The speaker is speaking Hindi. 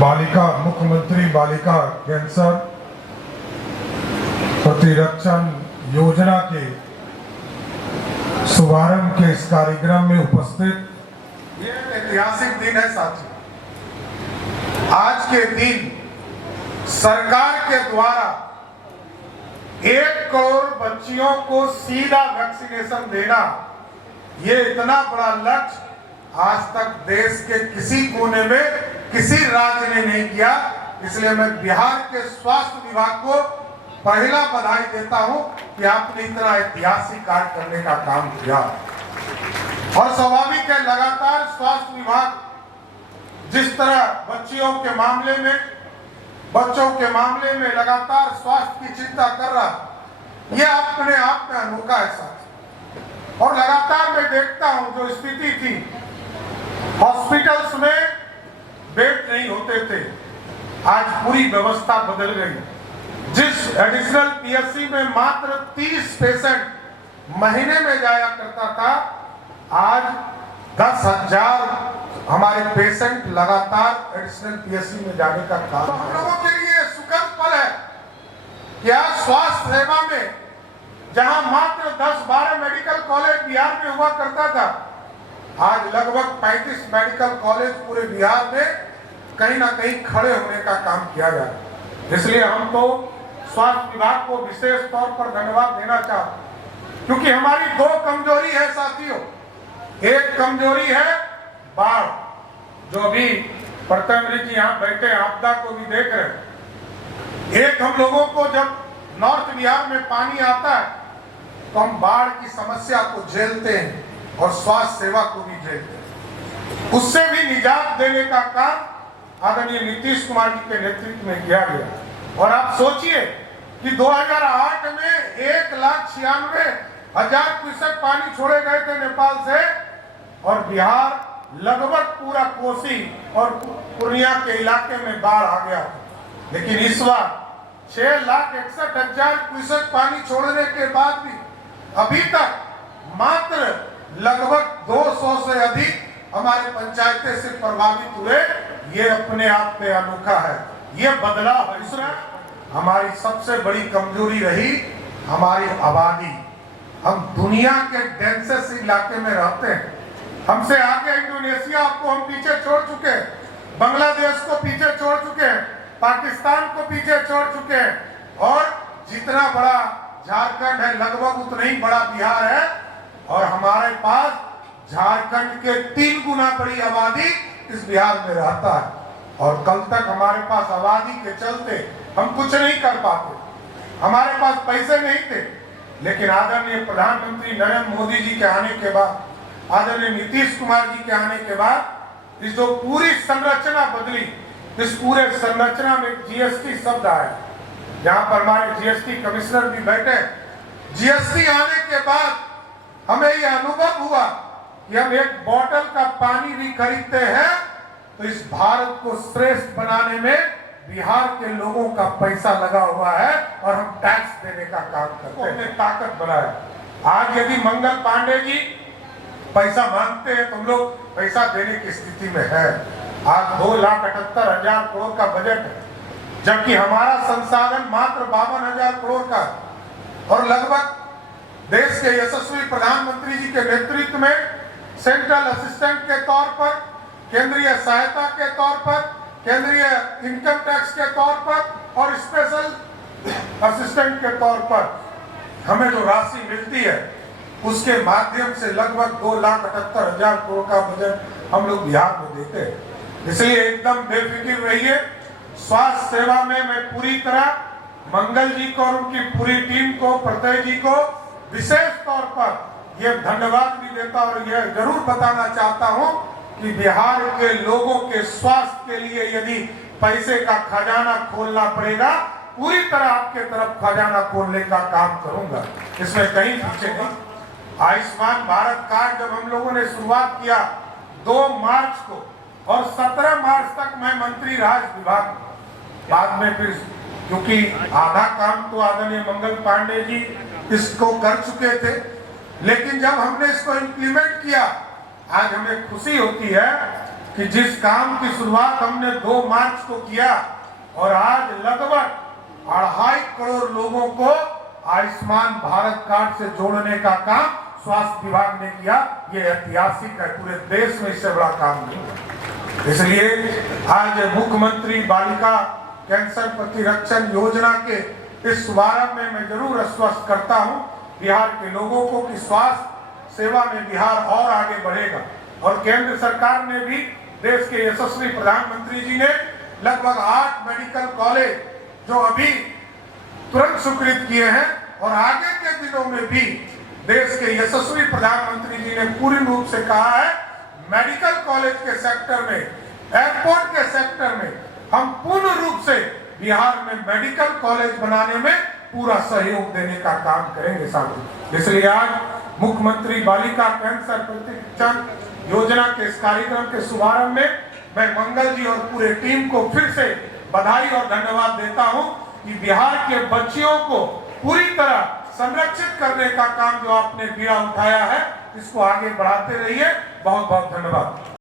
बालिका मुख्यमंत्री बालिका कैंसर प्रतिरक्षण योजना के शुभारंभ के इस कार्यक्रम में उपस्थित ये ऐतिहासिक दिन है साथियों। आज के दिन सरकार के द्वारा 1 करोड़ बच्चियों को सीधा वैक्सीनेशन देना, ये इतना बड़ा लक्ष्य आज तक देश के किसी कोने में किसी राज्य ने नहीं किया। इसलिए मैं बिहार के स्वास्थ्य विभाग को पहला बधाई देता हूं कि आपने इतना ऐतिहासिक कार्य करने का काम किया। और स्वाभाविक है, लगातार स्वास्थ्य विभाग जिस तरह बच्चों के मामले में लगातार स्वास्थ्य की चिंता कर रहा, यह अपने आप में अनोखा है साथी। और लगातार मैं देखता हूं जो स्थिति थी, हॉस्पिटल्स में बेड नहीं होते थे, आज पूरी व्यवस्था बदल गई। जिस एडिशनल पीएससी में मात्र 30 पेशेंट महीने में जाया करता था, आज 10,000 हमारे पेशेंट लगातार एडिशनल पीएससी में जाने का काम। तो हम लोगों के लिए सुखद पल है कि आज स्वास्थ्य सेवा में जहां मात्र 10-12 मेडिकल कॉलेज बिहार में हुआ करता था, आज लगभग 35 मेडिकल कॉलेज पूरे बिहार में कहीं ना कहीं खड़े होने का काम किया जा रहा है। इसलिए हम तो स्वास्थ्य विभाग को विशेष तौर पर धन्यवाद देना चाहते हैं, क्योंकि हमारी 2 कमजोरी है साथियों। एक कमजोरी है बाढ़, जो अभी प्रतमेंद्र जी यहाँ बैठे आपदा को भी देख रहे हैं। एक हम लोगों को जब नॉर्थ बिहार में पानी आता है तो हम बाढ़ की समस्या को झेलते हैं और स्वास्थ्य सेवा को भी झेलते हैं। उससे भी निजात देने का काम आदरणीय नीतीश कुमार जी के नेतृत्व में किया गया। और आप सोचिए कि 2008 में 1,96,000 क्यूसेक पानी छोड़े गए थे नेपाल से, और बिहार लगभग पूरा कोसी और पूर्णिया के इलाके में बाढ़ आ गया। लेकिन इस बार 6,61,000 क्यूसेक पानी छोड़ने के बाद भी अभी तक मात्र लगभग 200 से अधिक हमारे पंचायतें से प्रभावित हुए। ये अपने आप में अनोखा है, ये बदलाव है। दूसरा, हमारी सबसे बड़ी कमजोरी रही हमारी आबादी। हम दुनिया के डेंसेस्ट इलाके में रहते हैं। हमसे आगे इंडोनेशिया को हम पीछे छोड़ चुके हैं, बांग्लादेश को पीछे छोड़ चुके हैं, पाकिस्तान को पीछे छोड़ चुके हैं, और जितना बड़ा झारखंड है लगभग उतना ही बड़ा बिहार है। और हमारे पास झारखंड के 3 गुना बड़ी आबादी इस बिहार में रहता है। और कल तक हमारे पास आबादी के चलते हम कुछ नहीं कर पाते, हमारे पास पैसे नहीं थे। लेकिन आदरणीय प्रधानमंत्री नरेंद्र मोदी जी के आने के बाद, आदरणीय नीतीश कुमार जी के आने के बाद, इस जो पूरी संरचना बदली, इस पूरे संरचना में जीएसटी शब्द आया। जहां पर हमारे जीएसटी कमिश्नर भी बैठे, जीएसटी आने के बाद हमें यह अनुभव हुआ कि हम एक बोतल का पानी भी खरीदते हैं तो इस भारत को श्रेष्ठ बनाने में बिहार के लोगों का पैसा लगा हुआ है, और हम टैक्स देने का काम करते हैं। हमने ताकत बनाया। आज यदि मंगल पांडे जी पैसा मांगते हैं तो हम लोग पैसा देने की स्थिति में है। आज 2,78,000 करोड़ का बजट है, जबकि हमारा संसाधन मात्र 52,000 करोड़ का। और लगभग देश के यशस्वी प्रधानमंत्री जी के नेतृत्व में सेंट्रल असिस्टेंट के तौर पर, केंद्रीय सहायता के तौर पर, केंद्रीय इनकम टैक्स के तौर पर और स्पेशल असिस्टेंट के तौर पर हमें जो राशि मिलती है, उसके माध्यम से लगभग 2,78,000 करोड़ का बजट हम लोग बिहार में देते हैं। इसलिए एकदम बेफिक्र रहिए। स्वास्थ्य सेवा में मैं पूरी तरह मंगल जी को और उनकी पूरी टीम को, प्रत्यय जी को विशेष तौर पर यह धन्यवाद भी देता और यह जरूर बताना चाहता हूं कि बिहार के लोगों के स्वास्थ्य के लिए यदि पैसे का खजाना खोलना पड़ेगा, पूरी तरह आपके तरफ खजाना खोलने का काम करूंगा, इसमें कहीं पीछे नहीं। आयुष्मान भारत कार्ड जब हम लोगों ने शुरुआत किया 2 मार्च को, और 17 मार्च तक मैं मंत्री रहा इस विभाग में। बाद में फिर क्योंकि आधा काम तो आदरणीय मंगल पांडे जी इसको कर चुके थे, लेकिन जब हमने इसको इम्प्लीमेंट किया, आज हमें खुशी होती है कि कि जिस काम की शुरुआत हमने 2 मार्च को किया और आज लगभग 2.5 करोड़ लोगों को आयुष्मान भारत कार्ड से जोड़ने का काम स्वास्थ्य विभाग ने किया, ये ऐतिहासिक है। पूरे देश में इससे बड़ा काम नहीं है। इसलिए आज मुख्यमंत्री बालिका कैंसर प्रतिरक्षण योजना के इस शुभारंभ में मैं जरूर आश्वस्त करता हूं बिहार के लोगों को कि स्वास्थ्य सेवा में बिहार और आगे बढ़ेगा। और केंद्र सरकार ने भी, देश के यशस्वी प्रधानमंत्री जी ने लगभग 8 मेडिकल कॉलेज जो अभी तुरंत स्वीकृत किए हैं और आगे के दिनों में भी देश के यशस्वी प्रधानमंत्री जी ने पूर्ण रूप से कहा है मेडिकल कॉलेज के सेक्टर में, एयरपोर्ट के सेक्टर में हम पूर्ण रूप से बिहार में मेडिकल कॉलेज बनाने में पूरा सहयोग देने का काम करेंगे साथियों। इसलिए आज मुख्यमंत्री बालिका कैंसर प्रतिरक्षण योजना के इस कार्यक्रम के शुभारंभ में मैं मंगल जी और पूरे टीम को फिर से बधाई और धन्यवाद देता हूं कि बिहार के बच्चियों को पूरी तरह संरक्षित करने का काम जो आपने बीड़ा उठाया है, इसको आगे बढ़ाते रहिए। बहुत बहुत धन्यवाद।